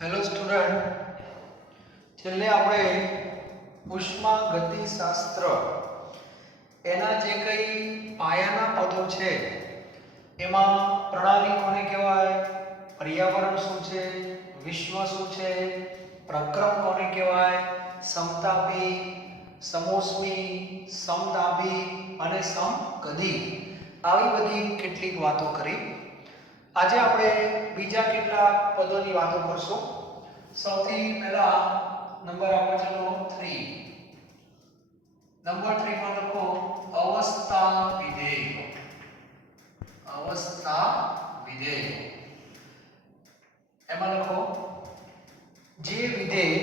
Hello student, છેલ્લે આપણે ઉષ્માગતિશાસ્ત્ર એના જે કંઈ પાયાના પદો છે એમાં પ્રણાલી કોને કહેવાય, પર્યાવરણ શું છે, વિશ્વ શું છે, પ્રક્રમ કોને કહેવાય, સમતાપી, સમોષ્મી, સમદાબી અને સમકદી, આવી બધી કેટલીક વાતો કરી. આજે આપણે બીજા કેટલાક પદોની વાતો કરશું. સૌથી પહેલા નંબર આપો, ચલો 3. નંબર 3 માં લખો અવસ્થા વિધેય. અવસ્થા વિધેય એમાં લખો જે વિધેય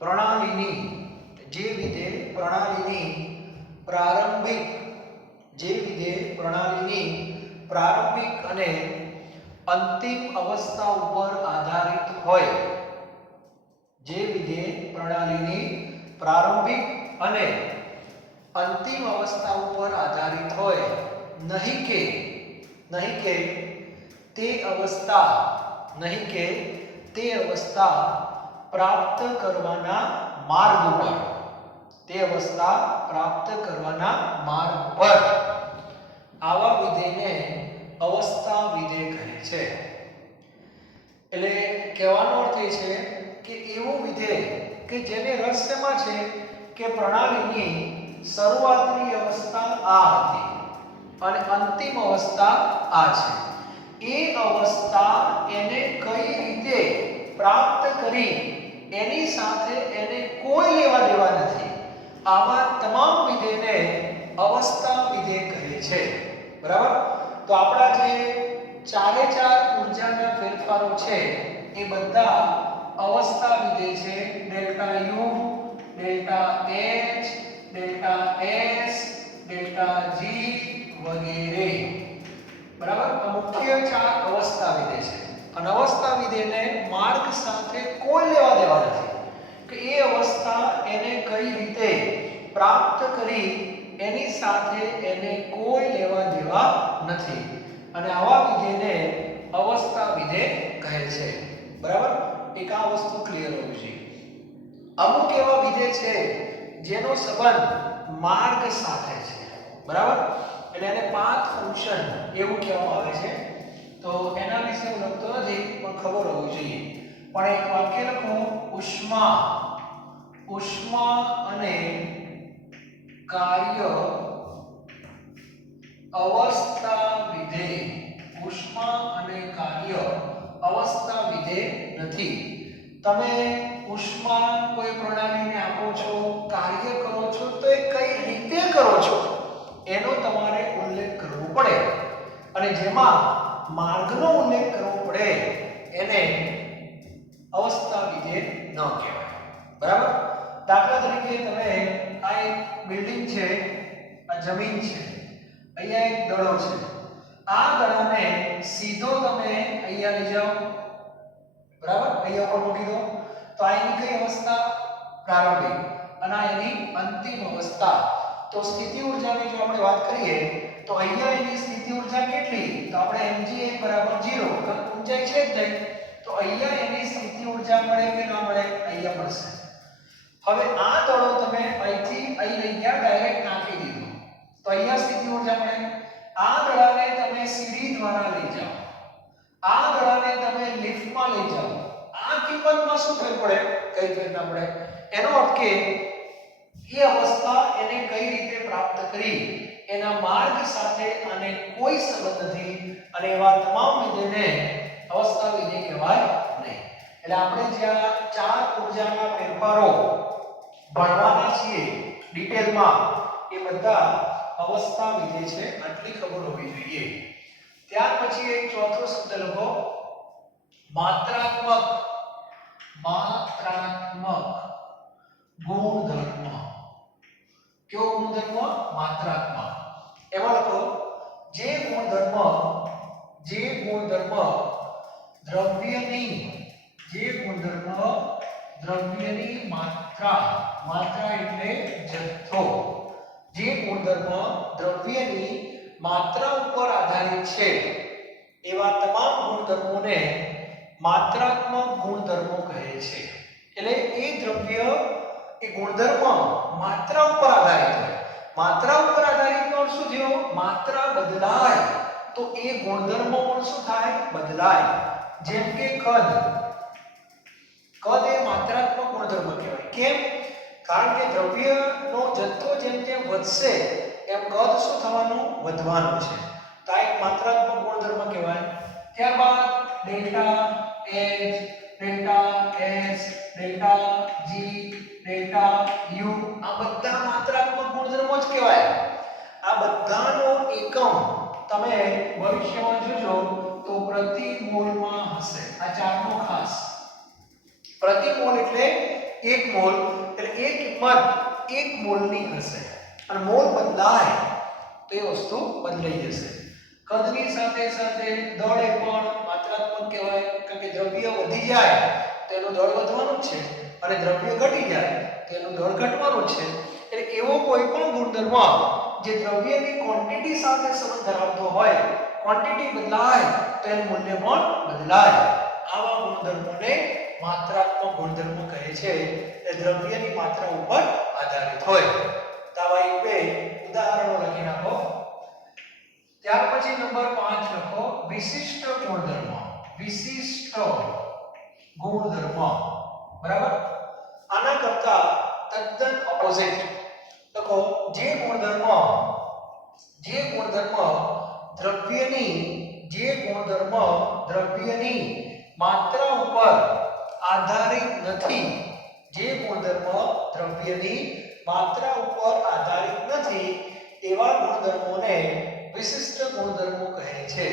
પ્રણાલીની પ્રારંભિક અને અંતિમ અવસ્થા ઉપર આધારિત હોય. જે વિધેય પ્રણાલીની પ્રારંભિક અને અંતિમ અવસ્થા ઉપર આધારિત હોય, નહીં કે તે અવસ્થા પ્રાપ્ત કરવાના માર્ગ પર આવા વિધેયને અવસ્થા વિધેય કહે છે. એટલે કહેવાનો અર્થ એ છે કે એવું વિધેય કે જેને રહસ્યમાં છે કે પ્રણાલીની શરૂઆતની અવસ્થા આ હતી અને અંતિમ અવસ્થા આ છે. એ અવસ્થા એને કઈ રીતે પ્રાપ્ત કરી એની સાથે એને કોઈ લેવા દેવા નથી. આવા તમામ વિધેયને અવસ્થા વિધેય કહે છે. બરાબર? તો આપણા જે ચારે ચાર ઊર્જાના ફેરફારો છે એ બધા અવસ્થા વિધેય છે. Delta U, delta H, delta S, delta G વગેરે. બરાબર? આ મુખ્ય ચાર અવસ્થા વિધેય છે. અને અવસ્થા વિધેયને માર્ગ સાથે કોઈ લેવા દેવા નથી કે એ અવસ્થા એને કઈ રીતે પ્રાપ્ત કરી એની સાથે એને કોઈ લેવા દેવા નથી. અને આવા વિધેયને અવસ્થા વિધેય કહે છે. બરાબર? એક આ વસ્તુ ક્લિયર હોવી જોઈએ. અમુક એવા વિધેય છે જેનો સંબંધ માર્ગ સાથે છે. બરાબર? એટલે એને પાથ ફંક્શન એવું કહેવામાં આવે છે. તો એના વિશે હું લખતો નથી, પણ ખબર હોવી જોઈએ. પણ એક વાક્ય લખો, ઉષ્મા અને કાર્ય અવસ્થા વિધેય. ઉષ્મા અને કાર્ય અવસ્થા વિધેય નથી. તમે ઉષ્મા કોઈ પ્રણાલીને આપો છો, કાર્ય કરો છો, તો એ કઈ રીતે કરો છો એનો તમારે ઉલ્લેખ કરવો પડે. અને જેમાં માર્ગનો ઉલ્લેખ કરવો પડે એને અવસ્થા વિધેય ન કહેવાય. બરાબર? દાખલા તરીકે તમે આ એક બિલ્ડિંગ છે, આ જમીન છે, અહીંયા એક દડો છે. આ દડાને સીધો તમે અહીંયા લઈ જાઓ. બરાબર? અહીંયા પર મૂકી દો તો આ એની કઈ અવસ્થા? પ્રારંભિક. અને આ એની અંતિમ અવસ્થા. તો સ્થિતિ ઊર્જાની જો આપણે વાત કરીએ તો અહીંયા એની સ્થિતિ ઊર્જા કેટલી? તો આપણે mg1 = 0, કારણ ઊંચાઈ છે જ નહીં. તો અહીંયા એની સ્થિતિ ઊર્જા મળે કે ના મળે? અહીંયા મળશે. હવે આ દડો તમે અહીંથી અહીં લઈ ગયા, ડાયરેક્ટ નાખી દીધો, તો અહીંયા સ્થિતિ ઊર્જા મળે. આ દડાને તમે સીડી દ્વારા લઈ જાઓ, આ દડાને તમે લિફ્ટમાં લઈ જાઓ, આ કિંમતમાં શું ફેર પડે? કઈ ફેર ના પડે. એનો અર્થ કે એ અવસ્થા એને કઈ રીતે પ્રાપ્ત કરી એના માર્ગ સાથે આને કોઈ સંબંધ નથી. અને એવા તમામ વિધેયને અવસ્થા વિધેય કહેવાય નહીં. એટલે આપણે જ્યાં ચાર ઊર્જાના ફેરફારો ભણવાના છીએ ડિટેલમાં, એ બધા અવસ્થા વિધેય છે. આટલી ખબર હોવી જોઈએ. ત્યાર પછી એક ચોથો શબ્દ લખો, માત્રાત્મક ગુણધર્મ. કયો ગુણધર્મ? માત્રાત્મક. એમાં લખો જે ગુણધર્મ દ્રવ્યની માત્રા એટલે જથ્થો. જે ગુણધર્મ દ્રવ્યની માત્રા ઉપર આધારિત છે એવા તમામ ગુણધર્મોને માત્રાત્મક ગુણધર્મો કહે છે. એટલે એ દ્રવ્ય એ ગુણધર્મ માત્રા ઉપર આધારિત હોય. માત્રા ઉપર આધારિત નો શું થયો? માત્રા બદલાય તો એ ગુણધર્મો પણ શું થાય? બદલાય. જેમ કે કદ. કદ એ માત્રાત્મક ગુણધર્મ કહેવાય. કેમ? કારણ કે દ્રવ્યનો જથ્થો જેમ જેમ વધશે એમ કદ શું થવાનું? વધવાનું છે. તો આ એક માત્રાત્મક ગુણધર્મ કહેવાય. ત્યારબાદ delta H, delta S, delta G, delta U આ બધા માત્રાત્મક ગુણધર્મો જ કહેવાય. આ બધાનો એકમ તમે ભવિષ્યમાં જોજો તો પ્રતિ મોલમાં હશે. આ ચારનો ખાસ. પ્રતિ મોલ એટલે 1 મોલ, એટલે એ કિંમત 1 મોલની હશે. અને મોલ બદલાય તો એ વસ્તુ બદલાઈ જશે. કદની સાથે સાથે દળ એ પણ માત્રાત્મક કહેવાય. કારણ કે દ્રવ્ય વધી જાય તો એનું દળ વધવાનું જ છે અને દ્રવ્ય ઘટી જાય તો એનું દળ ઘટવાનું છે. એટલે એવો કોઈ પણ ગુણધર્મ જે દ્રવ્યની ક્વોન્ટિટી સાથે સંબંધ ધરાવતો હોય, ક્વોન્ટિટી બદલાય તો એનું મૂલ્ય પણ બદલાય. આવા ગુણધર્મોને માત્રાત્મક ગુણધર્મો કહે છે. એ દ્રવ્યની માત્રા ઉપર આધારિત હોય. તો આવા એક બે ઉદાહરણો લખી નાખો. ત્યાર પછી નંબર 5 લખો વિશિષ્ટ ગુણધર્મ. વિશિષ્ટ ગુણધર્મ. બરાબર? આના કરતા તદ્દન ઓપોઝિટ લખો. જે ગુણધર્મ દ્રવ્યની માત્રા ઉપર આધારિત નથી. જે ગુણધર્મ દ્રવ્યની માત્રા ઉપર આધારિત નથી એવા ગુણધર્મોને વિશિષ્ટ ગુણધર્મો કહે છે.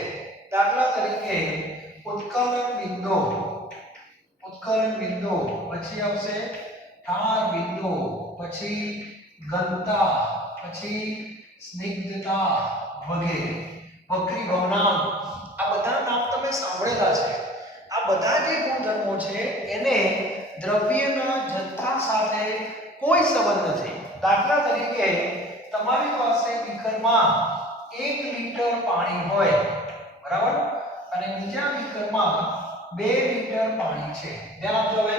દાખલા તરીકે ઉત્કલન બિંદુ, પછી આવશે ઠાર બિંદુ, પછી ઘનતા, પછી સ્નિગ્ધતા વગેરે. વક્રી ભવનાંક આ બધા નામ તમે સાંભળેલા છે. આ બધા જે ગુણધર્મો છે એને દ્રવ્યના જથ્થા સાથે કોઈ સંબંધ નથી. દાખલા તરીકે તમારી પાસે બીકરમાં 1 લીટર પાણી હોય, બરાબર? અને બીજા બીકરમાં 2 લીટર પાણી છે. ધ્યાન આપજો. હવે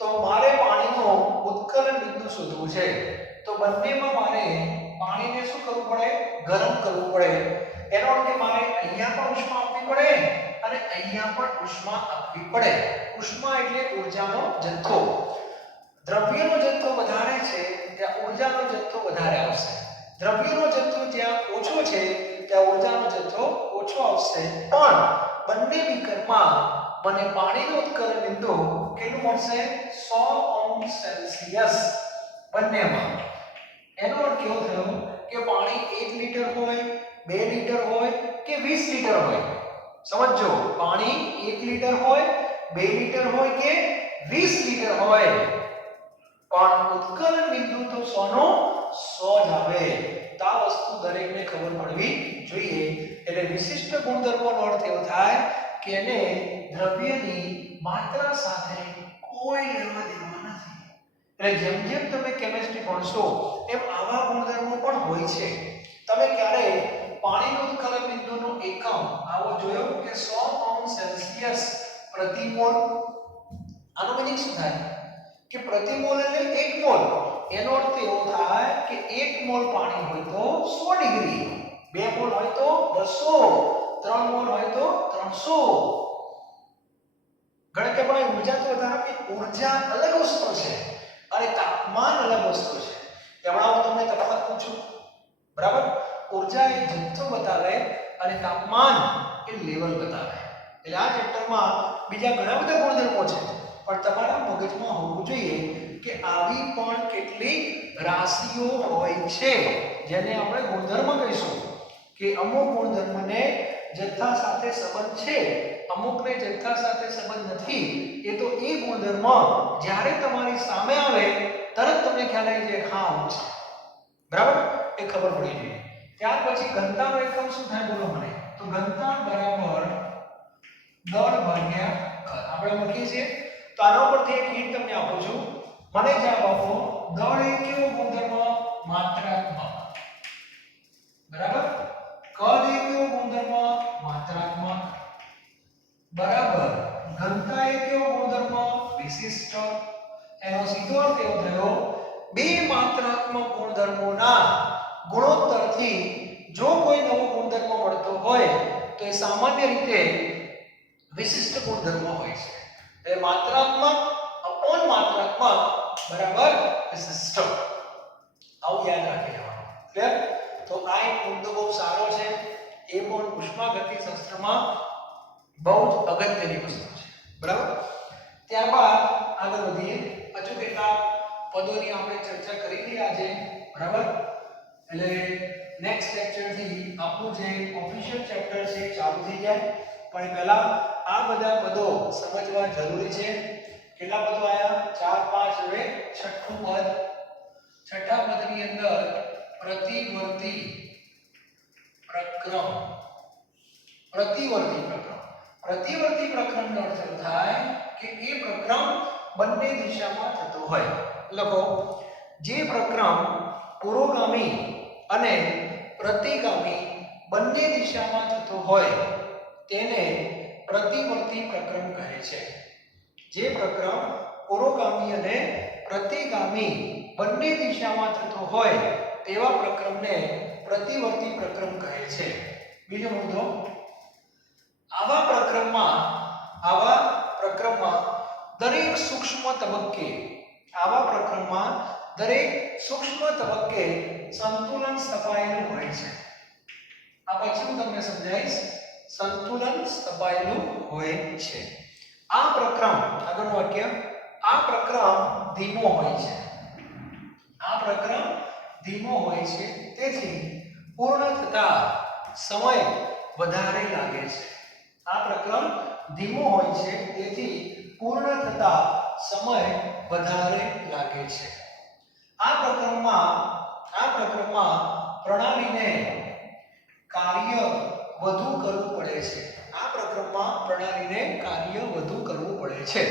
તો મારે પાણીનો ઉત્કલન બિંદુ શોધવું છે. તો બંનેમાં મારે પાણીને શું કરવું પડે? ગરમ કરવું પડે. એનો અર્થ કે મારે અહીંયા પણ ઉષ્મા આપવી પડે અને અહીંયા પણ ઉષ્મા આપવી પડે. ઉષ્મા એટલે ઊર્જાનો જથ્થો. દ્રવ્યનો જથ્થો વધારે છે ત્યાં ઊર્જાનો જથ્થો વધારે આવશે. દ્રવ્યનો જથ્થો જ્યાં ઓછો છે ત્યાં ઊર્જાનો જથ્થો ઓછો આવશે. પણ બંને બીકરમાં મને પાણીનું ઉત્કલન બિંદુ કેટલું મળશે? 100°C બંનેમાં. એનો અર્થ કેવો થયો કે પાણી 1 લીટર હોય, 2 લીટર હોય કે 20 લીટર હોય. સમજો, પાણી 1 લીટર હોય, 2 લીટર હોય કે 20 લીટર હોય, પણ ઉત્કલન બિંદુ તો 100 નો 100 જ આવે. તો આ વસ્તુ દરેકને ખબર પડવી જોઈએ. એટલે વિશિષ્ટ ગુણધર્મોનો અર્થ એવો થાય કે એને દ્રવ્યની માત્રા સાથે કોઈ લેવા દેવા નથી. એટલે જેમ જેમ તમે કેમિસ્ટ્રી ભણશો એમ આવા ગુણધર્મો પણ હોય છે. તમે ક્યારે પાણીનું ઉત્કલન બિંદુનો એકમ આવો જોયો કે 100°C પ્રતિ મોલ? આનો મીનિંગ શું થાય કે પ્રતિ મોલ એટલે 1 મોલ. એનો અર્થ એવો થાય કે 1 મોલ પાણી હોય તો 100 ડિગ્રી, 2 મોલ હોય તો 200, 3 મોલ હોય તો 300. ઘણા કે પણ ઊર્જા તો વધારે કે ઊર્જા અલગ વસ્તુ છે અને તાપમાન અલગ વસ્તુ છે. એમણા હું તમને તફાવત પૂછું, બરાબર? ઊર્જા એ જથ્થો બતાવે અને તાપમાન એ લેવલ બતાવે. એટલે આ ચેપ્ટરમાં બીજા ઘણા બધા ગુણધર્મો છે પણ તમારા મગજમાં હોવું જોઈએ કે આવી પણ કેટલીક રાશિઓ હોય છે જેને આપણે ગુણધર્મ કહીશું. કે અમુક ગુણધર્મને જથ્થા સાથે સંબંધ છે, અમુકને જથ્થા સાથે સંબંધ નથી. એ તો એ ગુણધર્મ જ્યારે તમારી સામે આવે તરત તમને ખ્યાલ આવી જાય હા આવું છે, બરાબર? એ ખબર પડી જોઈએ. ત્યાર પછી ઘનતાનો એકમ શું થાય બોલો મને? તો ઘનતા બરાબર દળ ભાગ્યા કદ. આપણે મૂકીએ છીએ. તો આના ઉપરથી એક હિન્ટ તમને આપું છું. મને જવાબ આપો, દળ એ કેવો ગુણધર્મ? માત્રાત્મક. બરાબર? કદ એ કેવો ગુણધર્મ? માત્રાત્મક. વિશિષ્ટ. એનો સીધો અર્થ એવો થયો બે માત્રાત્મક ગુણધર્મોના ગુણોત્તરથી જો કોઈ નવો ગુણધર્મ મળતો હોય તો એ સામાન્ય રીતે વિશિષ્ટ ગુણધર્મ હોય છે. એટલે માત્રાત્મક અપોન માત્રાત્મક બરાબર વિશિષ્ટ. આવું યાદ રાખી લેવાનું. ક્લિયર? તો આ એક મુદ્દો બહુ સારો છે. એ પણ ઉષ્માગતિશાસ્ત્રમાં બહુ જ અગત્યની વસ્તુ છે. બરાબર? ત્યારબાદ આગળ વધીએ. હજુ કેટલાક પદોની આપણે ચર્ચા કરી હતી આજે. બરાબર? એટલે નેક્સ્ટ લેક્ચર થી આપણું જે ઓફિશિયલ ચેપ્ટર છે ચાલુ થઈ જાય. પણ પહેલા આ બધા પદો સમજવા જરૂરી છે. કેટલા પદો આયા? 4 5. હવે છઠ્ઠું પદ. છઠ્ઠા પદની અંદર પ્રતિવર્તી પ્રક્રમ. પ્રતિવર્તી પ્રક્રમ. પ્રતિવર્તી પ્રક્રમનો અર્થ થાય કે એ પ્રક્રમ બંને દિશામાં થતો હોય. લખો, જે પ્રક્રમ પુરોગામી અને પ્રતિગામી બંને દિશામાં થતો હોય તેને પ્રતિવર્તી પ્રક્રમ કહે છે. જે પ્રક્રમ પુરોગામી અને પ્રતિગામી બંને દિશામાં થતો હોય તેવા પ્રક્રમને પ્રતિવર્તી પ્રક્રમ કહે છે. બીજો મુદ્દો, આવા પ્રક્રમમાં દરેક સૂક્ષ્મ તબક્કે સંતુલન સ્થપાયેલું હોય છે. આ પછી હું તમને સમજાવીશ. સંતુલન સ્થપાયેલું હોય છે. આ પ્રક્રમ, આગળનું વાક્ય, આ પ્રક્રમ ધીમો હોય છે. આ પ્રક્રમ ધીમો હોય છે, તેથી પૂર્ણ થતા સમય વધારે લાગે છે. આ પ્રક્રમ ધીમો હોય છે, તેથી પૂર્ણ થતા સમય વધારે લાગે છે. આ પ્રક્રમમાં પ્રણાલીને કાર્ય વધુ કરવું પડે છે. આ પ્રક્રમમાં પ્રણાલીને કાર્ય વધુ કરવું પડે છે.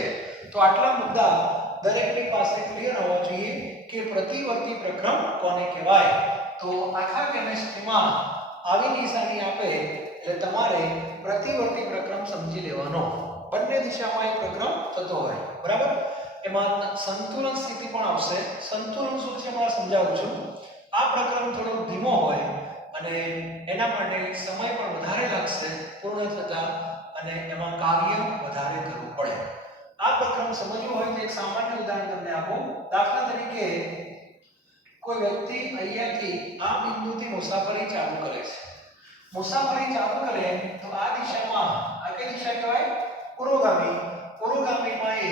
તો આટલા મુદ્દા દરેકની પાસે ક્લિયર હોવા જોઈએ કે પ્રતિવર્તી પ્રક્રમ કોને કહેવાય. તો આખા કેમિસ્ટ્રીમાં આવી નિશાની આપે એટલે તમારે પ્રતિવર્તી પ્રક્રમ સમજી લેવાનો. બંને દિશામાં એક પ્રક્રમ થતો હોય. બરાબર? એમાં સંતુલન સ્થિતિ પણ આવશે. સંતુલન શું છે હું સમજાવું છું. આ પ્રક્રમ થોડો ધીમો હોય અને એના માટે સમય પણ વધારે લાગશે પૂર્ણ થતા અને એમાં કાર્ય વધારે કરવું પડે. આ પ્રક્રમ સમજવું હોય તો એક સામાન્ય ઉદાહરણ તમને આપું. દાખલા તરીકે કોઈ વ્યક્તિ અહીંયાથી આ બિંદુથી મુસાફરી ચાલુ કરે છે. મુસાફરી ચાલુ કરે તો આ દિશામાં, આ કઈ દિશા કહેવાય? પુરોગામી. પુરોગામીમાં એ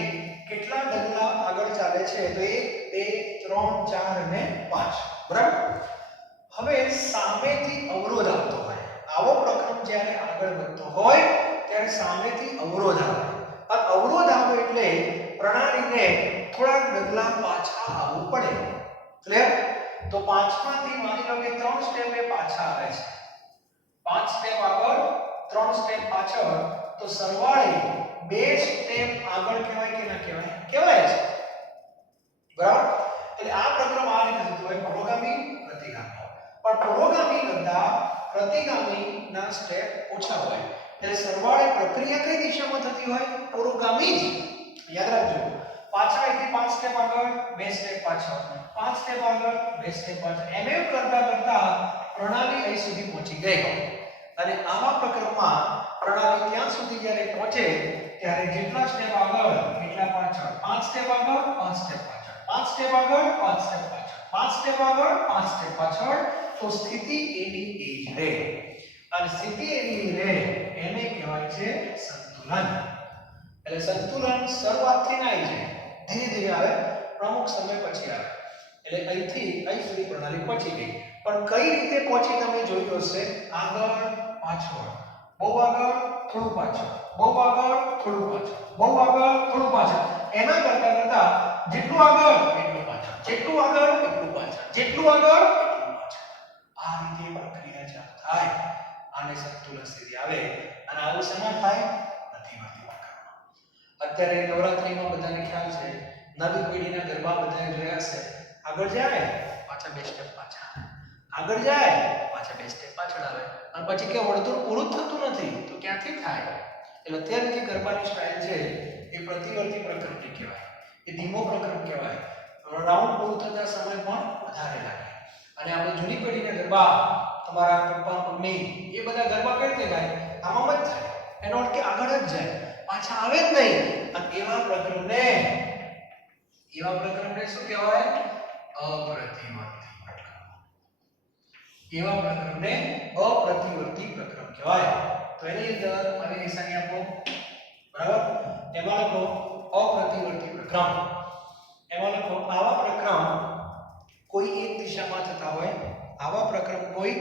કેટલા ડગલા આગળ ચાલે છે? તો 1 2 3 4 અને 5. બરાબર? હવે સામેથી અવરોધ આવતો હોય. આવો પ્રક્રમ જ્યારે આગળ વધતો હોય ત્યારે સામેથી અવરોધ આવે. આ અવરોધ આવે એટલે પ્રણાલીને થોડાક ડગલા પાછા આવવું પડે. ક્લિયર? તો પાંચમાંથી માની લો કે 3 સ્ટેપ એ પાછા આવે છે. 5 સ્ટેપ આગળ 3 સ્ટેપ પાછળ, તો સરવાળે 2 સ્ટેપ આગળ કહેવાય કે ના કહેવાય? કહેવાય છે. બરાબર? એટલે આ પ્રક્રમ આ રીતે થતો હોય, પુરોગામી પ્રતિગામી. પણ પુરોગામી કરતા પ્રતિગામીના સ્ટેપ ઓછા હોય. એટલે સરવાળે પ્રક્રિયા કઈ દિશામાં થતી હોય? પુરોગામી જ. યાદ રાખજો. પાછા અહીંથી 5 સ્ટેપ આગળ 2 સ્ટેપ પાછળ, 5 સ્ટેપ આગળ 2 સ્ટેપ પાછળ, એમ કરતા પ્રણાલી અહીં સુધી પહોંચી ગઈ હોય. અને આવા પ્રક્રમમાં પ્રણાલી ત્યાં સુધી જ્યારે પહોંચે ત્યારે જેટલા સ્ટેપ આગળ એટલા પાછળ, 5 સ્ટેપ આગળ 5 સ્ટેપ પાછળ, 5 સ્ટેપ આગળ 5 સ્ટેપ પાછળ, 5 સ્ટેપ આગળ 5 સ્ટેપ પાછળ, તો સ્થિતિ એની એ જ રહે. અને સ્થિતિ એની રહે એને કહેવાય છે સંતુલન. એટલે સંતુલન શરૂઆતથી ના આવી જાય, ધીરે ધીરે આવે, અમુક સમય પછી આવે. એટલે અહીંથી અહીં સુધી પ્રણાલી પહોંચી ગઈ. પણ કઈ રીતે પહોંચી તમે જોયું હશે? આગળ પાછળ, બહુ આગળ થોડું પાછળ, બહુ આગળ થોડું પાછળ, બહુ આગળ થોડું પાછળ, એના કરતા જેટલું આગળ એટલું પાછળ, જેટલું આગળ એટલું પાછળ, જેટલું આગળ એટલું પાછળ. આ રીતે પ્રક્રિયા ચાલુ થાય. આને સંતુલન સ્થિતિ આવે. અને આવું શેમાં થાય? પ્રતિવર્તી પ્રક્રમમાં. અત્યારે નવરાત્રીમાં બધાને ખ્યાલ છે, નવી પેઢીના ગરબા બધાએ જોયા છે. આગળ જાય પાછા 2 સ્ટેપ પાછા, આગળ જાય પાછા 2 સ્ટેપ પાછળ આવે. અને પછી કે વર્તુળ પૂરું થતું નથી તો ક્યાંથી થાય? એટલે અત્યારે જે ગરબાની સ્ટાઇલ છે એ પ્રતિવર્તી પ્રકરણને કહેવાય, એ ધીમો પ્રકરણ કહેવાય. રાઉન્ડ પૂરું થતા સમય પણ વધારે લાગે. અને આપણે જૂની પેઢીના ગરબા, તમારા પપ્પા મમ્મી એ બધા ગરબા કઈ રીતે ગાય? આમાં જ થાય. એનો અર્થ કે આગળ જ જાય, પાછા આવે જ નહીં. અને એવા પ્રકરણને શું કહેવાય? અપ્રતિવર્તી પ્રકરણ. એવા પ્રકરણને અપ્રતિવર્તી પ્રકરણ કહેવાય. તો એની અંદર આવી નિશાની આપો, બરાબર? એમાં લખો અપ્રતિવર્તી પ્રકરણ. એમાં લખો આવા પ્રકરણ કોઈ એક દિશામાં થતા હોય, આવા પ્રકરણ કોઈ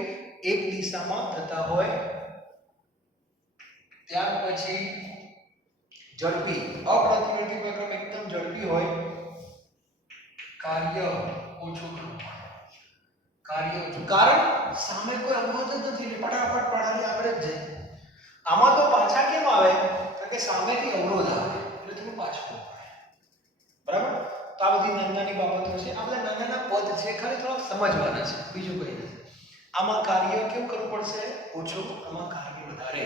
એક દિશામાં થતા હોય. ત્યાર પછી ઝડપી, અપ્રતિવર્તી પ્રકરણ એકદમ ઝડપી હોય, કાર્ય ઓછું કરવું પડે. કાર્ય ઓછું, કારણ સામે કોઈ અવરોધ જ નથી, ફટાફટ પ્રણાલી આગળ જ જાય. આમાં તો પાછા કેમ આવે? કારણ કે સામેથી અવરોધ આવે એટલે થોડું પાછું પડે, બરાબર? તો આ બધી નાની બાબતો છે. આ બધા નાના પદ છે, ખાલી થોડા સમજવાના છે, બીજું કંઈ નથી. આમાં કાર્ય કેમ કરવું પડશે? ઓછું. આમાં કાર્ય વધારે.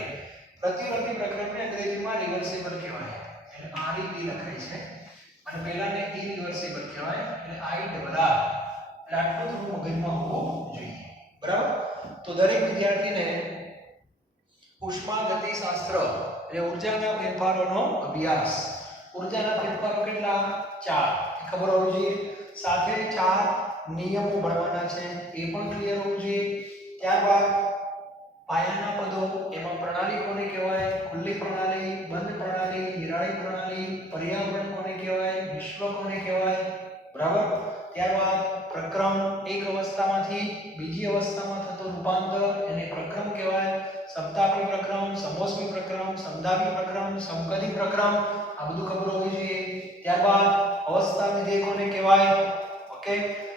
પ્રતિવર્તી પ્રકરણને અંગ્રેજીમાં રિવર્સિબલ કહેવાય, એટલે REV લખાય છે. અને પહેલાને ઇરિવર્સિબલ કહેવાય, એટલે IRR. એટલે આટલું થોડું મગજમાં હોવું જોઈએ, બરાબર? તો દરેક વિદ્યાર્થીને ઉષ્માગતિશાસ્ત્ર એટલે ઉર્જાના ફેરફારોનો અભ્યાસ. ઉર્જાના ફેરફારો કેટલા? 4 ખબર હોવી જોઈએ. સાથે 4 નિયમો ભણવાના છે, એ પણ ક્લિયર હોવું જોઈએ. ત્યારબાદ પાયાના પદો, એમાં પ્રણાલી કોને કહેવાય? ખુલ્લી પ્રણાલી, બંધ પ્રણાલી, નિરાળી પ્રણાલી, પર્યાવરણ કોને કહેવાય? વિશ્વ કોને કહેવાય? બરાબર? ત્યારબાદ પ્રક્રમ, એક અવસ્થામાંથી બીજી અવસ્થામાં થતું રૂપાંતર એને પ્રક્રમ કહેવાય. સપ્તાપી પ્રક્રમ, સમોષ્મી પ્રક્રમ, સમધાપી પ્રક્રમ, સમકલી પ્રક્રમ, આ બધું ખબર હોવી જોઈએ. ત્યારબાદ અવસ્થા વિધેય કોને કહેવાય? ઓકે.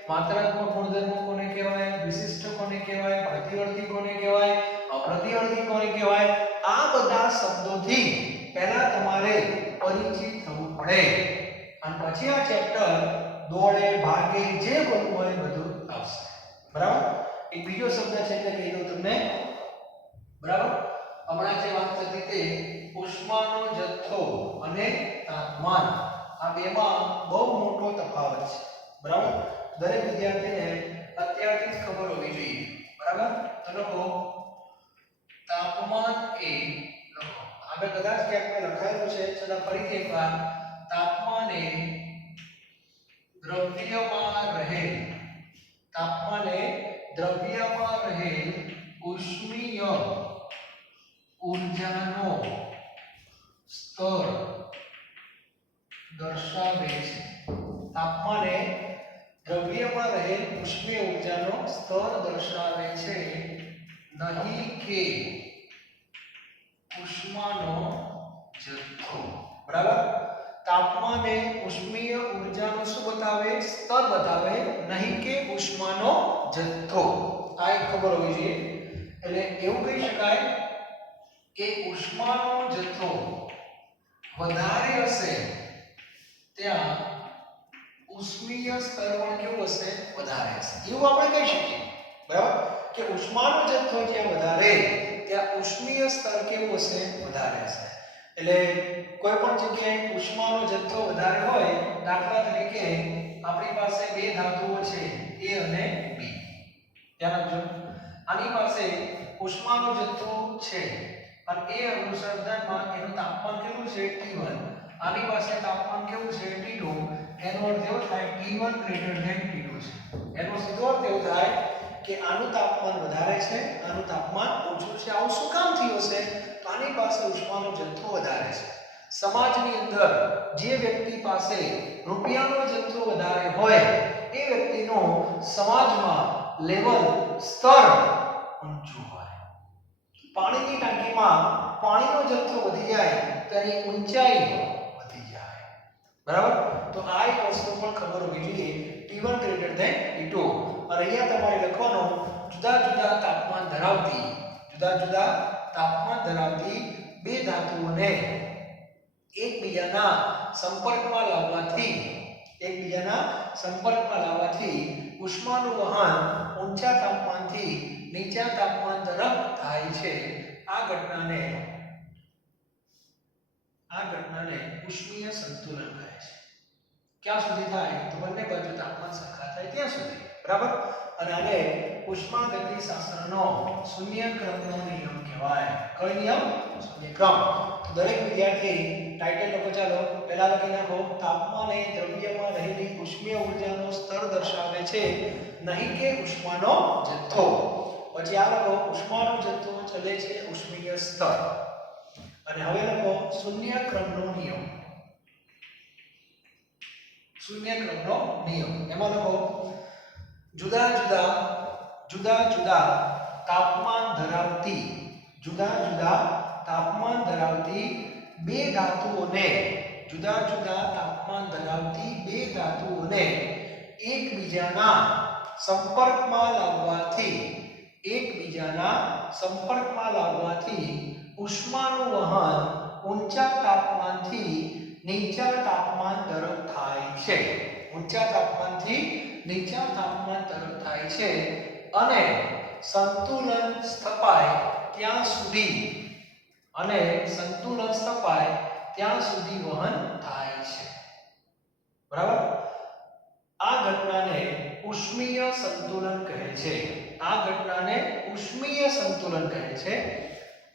માત્રાત્મક ગુણધર્મો કોને કહેવાય? વિશિષ્ટ કોને કહેવાય? પ્રતિવર્તી કોને કહેવાય? અપ્રતિવર્તી કોને કહેવાય? આ બધા શબ્દોથી પહેલા તમારે પરિચિત થવું પડે, અને પછી આ ચેપ્ટર દોડે ભાગે જે બોલવું હોય બધું આવશે, બરાબર? એક બીજો શબ્દ છે એટલે કહી દઉં તમને, બરાબર? હમણાં જે વાત થતી તે ઉષ્માનો જથ્થો અને તાપમાન, આ બેમાં બહુ મોટો તફાવત છે, બરાબર? દરેક વિદ્યાર્થીને અત્યારથી જ ખબર હોવી જોઈએ, બરાબર? તો લખો તાપમાન એ, લખો આગળ કદાચ ક્યાંક લખાયેલું છે, છતાં ફરીથી એકવાર, તાપમાન એ દ્રવ્યમાં રહેલ ઉષ્મીય ઊર્જાનો સ્તર દર્શાવે છે. તાપમાન એ દ્રવ્યમાં રહેલ ઉષ્મીય ઊર્જાનો સ્તર દર્શાવે છે, નહીં કે ઉષ્માનો જથ્થો, બરાબર? તાપમાન એ ઉષ્મીય ઊર્જાનો શું બતાવે? સ્તર બતાવે, નહીં કે ઉષ્માનો જથ્થો. આ એક ખબર હોવી જોઈએ. એટલે એવું કહી શકાય કે ઉષ્માનો જથ્થો વધારે હશે ત્યાં ઉષ્મીય સ્તર પણ કેવું હશે? વધારે હશે. એવું આપણે કહી શકીએ, બરાબર? કે ઉષ્માનો જથ્થો જ્યાં વધારે ત્યાં ઉષ્મીય સ્તર કેવું હશે? વધારે હશે. એટલે કોઈ પણ જગ્યાએ ઉષ્માનો જથ્થો વધારે હોય, દાખલા તરીકે આપણી પાસે બે ધાતુઓ છે A અને B, ધ્યાન આપજો. આની પાસે ઉષ્માનો જથ્થો છે અને એ અનુસંધાનમાં એનું તાપમાન કેવું છે? T1. આની પાસે તાપમાન કેવું છે? T2. એનો અર્થ એવો થાય T1 greater than T2 છે. એનો સીધો અર્થ એવો થાય કે આનું તાપમાન વધારે છે, આનું તાપમાન ઓછું છે. આવું શું કામ થયું હશે? તો આની પાસે ઉષ્માનો જથ્થો વધારે છે. સમાજની અંદર જે વ્યક્તિ પાસે રૂપિયાનો જથ્થો વધારે હોય એ વ્યક્તિનો સમાજમાં લેવલ સ્તર ઊંચું હોય. પાણીની ટાંકીમાં પાણીનો જથ્થો વધી જાય તો એની ઊંચાઈ વધી જાય, બરાબર? તો આ એક વસ્તુ પણ ખબર હોવી જોઈએ, T1 greater than T2. અને અહીંયા તમારે લખવાનું જુદા જુદા તાપમાન ધરાવતી બે ધાતુઓને એકબીજાના સંપર્કમાં લાવવાથી ઉષ્માનું વહન ઊંચા તાપમાનથી નીચા તાપમાન તરફ થાય છે. આ ઘટનાને આ ઘટનાને ઉષ્મીય સંતુલન કહે છે. ક્યાં સુધી થાય તો બંને બાજુ તાપમાન સરખા થાય ત્યાં સુધી, બરાબર. અને આને ઉષ્માગતિશાસ્ત્રનો શૂન્ય ક્રમનો નિયમ કહેવાય. કયો નિયમ? શૂન્ય ક્રમ. દરેક વિદ્યાર્થી ટાઇટલ લખો. ચાલો પહેલા લખી નાખો. તાપમાન એ દ્રવ્યમાં રહેલી ઉષ્મીય ઊર્જાનો સ્તર દર્શાવે છે, નહીં કે ઉષ્માનો જથ્થો. પછી આ લખો ઉષ્માનો જથ્થો ચલે છે ઉષ્મીય સ્તર. અને હવે લખો શૂન્ય ક્રમનો નિયમ. શૂન્ય ક્રમનો નિયમ એમાં લખો જુદા જુદા તાપમાન ધરાવતી બે ધાતુઓને એકબીજાના સંપર્કમાં લાવવાથી ઉષ્માનું વહન ઊંચા તાપમાનથી નીચા તાપમાન તરફ થાય છે. અને સંતુલન સ્થપાય ત્યાં સુધી વહન થાય છે. બરાબર. આ ઘટનાને ઉષ્મીય સંતુલન કહે છે.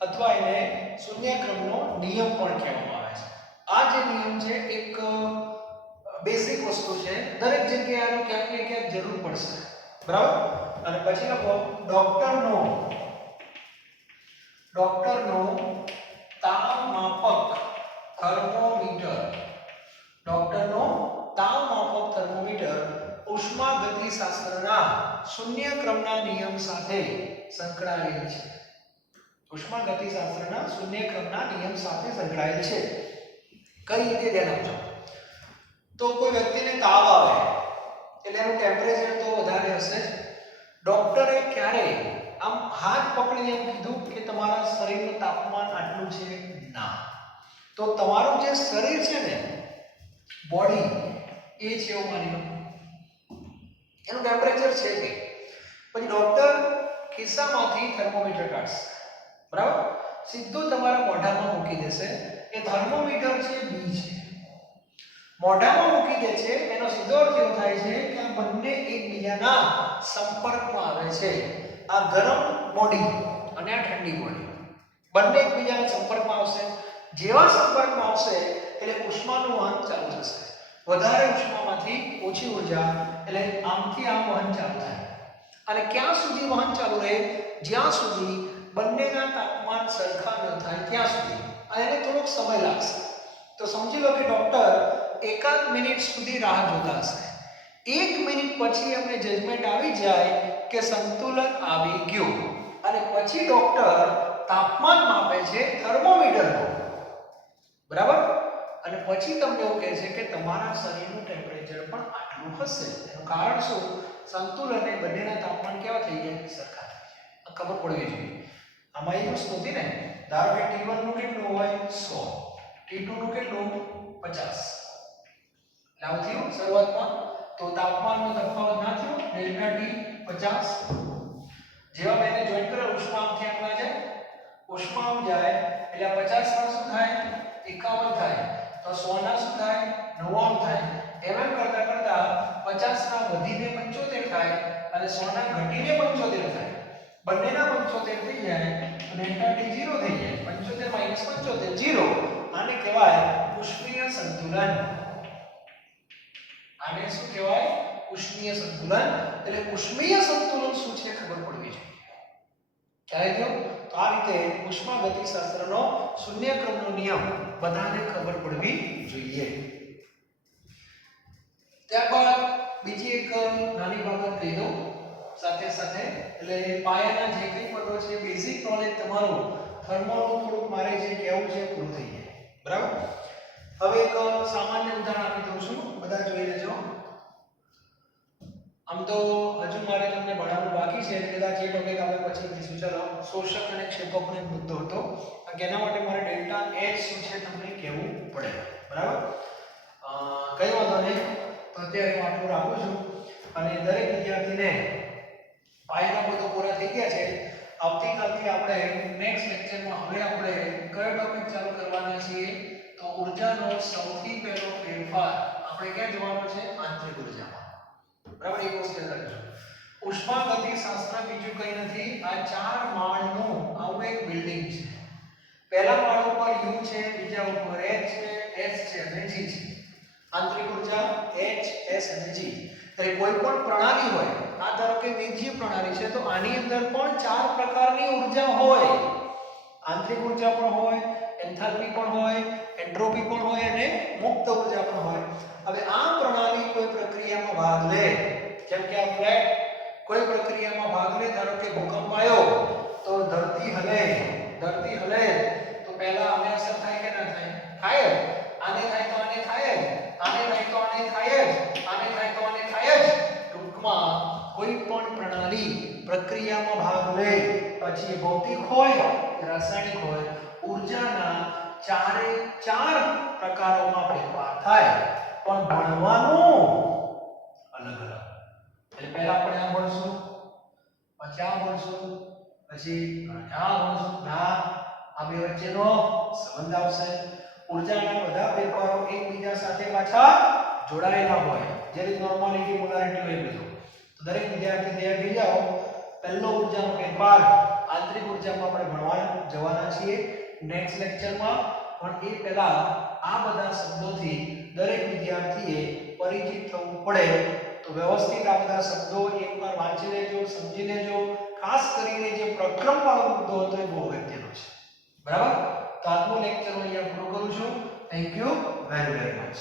અથવા એને શૂન્ય ક્રમનો નિયમ પણ કહેવામાં આવે છે. આ જે નિયમ છે એક બેઝિક વસ્તુ છે. દરેક જગ્યાએ આનો ક્યાંક ને ક્યાંક જરૂર પડશે, બરાબર. અને પછી લખો ડોક્ટરનો તાપ માપક થર્મોમીટર ઉષ્માગતિશાસ્ત્રના શૂન્ય ક્રમના નિયમ સાથે સંકળાયેલ છે. કઈ રીતે ધ્યાન આપજો? તો કોઈ વ્યક્તિને તાવ આવે એટલે એનું ટેમ્પરેચર તો વધારે હશે જ. ડોક્ટરે ક્યારે આમ હાથ પકડીને એમ કીધું કે તમારા શરીરનું તાપમાન આટલું છે? ના. તો તમારું જે શરીર છે ને, બોડી, એ છે એવું માની લો, એનું ટેમ્પરેચર છે કે. પછી ડોક્ટર ખિસ્સામાંથી થર્મોમીટર કાઢશે, બરાબર, સીધું તમારા મોઢામાં મૂકી દેશે. એ થર્મોમીટર છે બી છે, મોઢામાં મૂકી દે છે. એનો સીધો અર્થ એવો થાય છે કે આ બંને એકબીજાના સંપર્કમાં આવે છે. આ ગરમ બોડી અને આ ઠંડી બોડી બંને એકબીજાના સંપર્કમાં આવશે. જેવા સંપર્કમાં આવશે એટલે ઉષ્માનું વહન ચાલુ થશે. વધારે ઉષ્મામાંથી ઓછી ઉર્જા એટલે આમથી આમ વહન ચાલુ થાય. અને ક્યાં સુધી વહન ચાલુ રહે? જ્યાં સુધી બંનેના તાપમાન સરખા ન થાય ત્યાં સુધી. અને એને થોડોક સમય લાગશે. તો સમજી લો કે ડોક્ટર એકાદ મિનિટ સુધી રાહ જોતા હશે. 1 મિનિટ પછી એમને જજમેન્ટ આવી જાય કે સંતુલન આવી ગયું. અને પછી ડોક્ટર તાપમાન માપે છે થર્મોમીટરનું, બરાબર. અને પછી તમને એવું કહે છે કે તમારા શરીરનું ટેમ્પરેચર પણ આટલું હશે. એનું કારણ શું? સંતુલને બંનેના તાપમાન કેવા થઈ ગયા? સરખા થઈ ગયા. આ ખબર પડવી જોઈએ. આમાં એક વસ્તુ હતી ને, ધારો કે T1 નું કેટલું હોય? 100. T2 નું કેટલું? 50. લાવ થયું શરૂઆતમાં. તો તાપમાનનો તફાવત ના થયો, ડેલ્ટા T 50. જેવા મેને જોઈન્ટ કરો, ઉષ્મા આમથી આમ જાય, ઉષ્મા આમ જાય એટલે 50 ના શું થાય? 51 થાય. તો 100 ના શું થાય? 99 થાય. એમ કરતા 50 ના વધીને 75 થાય અને 100 ના ઘટીને 75 થાય. બંનેના 75 થઈ જાય તો ડેલ્ટા T 0 થઈ જાય. 75 - 75 0. આને કહેવાય ઉષ્મીય સંતુલન. આને શું કહેવાય? ઉષ્મીય સંતુલન. એટલે ઉષ્મીય સંતુલન શું છે ખબર પડવી જોઈએ. ખ્યાલ આવ્યો? તો આ રીતે ઉષ્માગતિશાસ્ત્રનો શૂન્ય ક્રમનો નિયમ બધાને ખબર પડવી જોઈએ. ત્યારબાદ બીજી એક નાની બાબત કહી દઉં સાથે સાથે. એટલે પાયાના જે કંઈ પદો છે, બેઝિક નોલેજ તમારું થર્મોનું થોડુંક મારે જે કહેવું છે પૂરું થઈ જાય, બરાબર. હવે એક સામાન્ય ઉદાહરણ આપી દઉં છું, બધા જોઈ લેજો. આમ તો હજુ મારે તમને ભણાવવાનું બાકી છે, કદાચ એ ટોપિક આપણે પછી લઈશું. ચલો, શોષક અને ક્ષેપકનો એક મુદ્દો હતો. એના માટે મારે ડેલ્ટા H શું છે તમને કહેવું પડે, બરાબર. કઈ વાંધો નહીં. તો અત્યારે હું આટલું રાખું છું. અને દરેક વિદ્યાર્થીને પાયાના પદો પૂરા થઈ ગયા છે. આવતીકાલથી આપણે નેક્સ્ટ લેક્ચરમાં હવે આપણે કયો ટોપિક ચાલુ કરવાના છીએ? તો ઉર્જાનો સૌથી પહેલો ફેરફાર આપણે ક્યાં જોવાનો છે? આંતરિક ઉર્જામાં. બરાબર, એક વસ્તુ યાદ રાખજો. ઉષ્માગતિશાસ્ત્ર બીજું કંઈ નથી, આ 4 માળનું આવું એક બિલ્ડિંગ છે. પહેલા માળ ઉપર U છે, બીજા ઉપર H છે, S છે અને G છે. આંતરિક ઉર્જા H, S અને G. એટલે કોઈ પણ પ્રણાલી હોય, આ ધારો કે નિજીય પ્રણાલી છે, તો આની અંદર પણ 4 પ્રકારની ઉર્જા હોય. આંતરિક ઉર્જા પણ હોય, એન્થાલ્પી પણ હોય, એન્ટ્રોપી પણ હોય અને મુક્ત ઉર્જા પણ હોય. હવે આ પ્રણાલી કોઈ પ્રક્રિયામાં ભાગ લે, જેમ કે આ ફ્લેટ કોઈ પ્રક્રિયામાં ભાગ લે, ધારો કે ભૂકંપ આવ્યો તો ધરતી હલે તો પહેલા આને અસર થાય કે ના થાય? થાય જ. આને થાય તો આને થાય જ, આને થાય તો આને થાય જ, આને થાય તો આને થાય જ. ટૂંકમાં કોઈ પણ પ્રણાલી પ્રક્રિયામાં ભાગ લે, પછી ભૌતિક હોય કે રાસાયણિક હોય, ઉર્જાના ચારે 4 પ્રકારોમાં ફેરફાર થાય, પણ ભણવાનું અલગ અલગ. એટલે પહેલા આપણે આ ભણશું, પછી આ ભણશું, પછી આ ભણશું. આ બે વચ્ચેનો સંબંધ આવશે. ઉર્જાના બધા ફેરફારો એકબીજા સાથે પાછા જોડાયેલા હોય, જે રીતે નોર્માલિટી, પોલારિટી હોય બધું. તો દરેક વિદ્યાર્થી તૈયાર થઈ જાઓ. પહેલો ઉર્જાનો ફેરફાર આંતરિક ઉર્જામાં આપણે ભણવા જવાના છીએ નેક્સ્ટ લેક્ચરમાં. પણ એ પહેલા આ બધા શબ્દોથી દરેક વિદ્યાર્થીએ પરિચિત થવું પડે. તો વ્યવસ્થિત આ બધા શબ્દો એકવાર વાંચી લેજો, સમજી લેજો. ખાસ કરીને જે પ્રક્રમવાળો મુદ્દો હતો એ બહુ અગત્યનો છે. બરાબર? તો આજનું લેક્ચર હું અહીંયા પૂરું કરું છું. Thank you very much.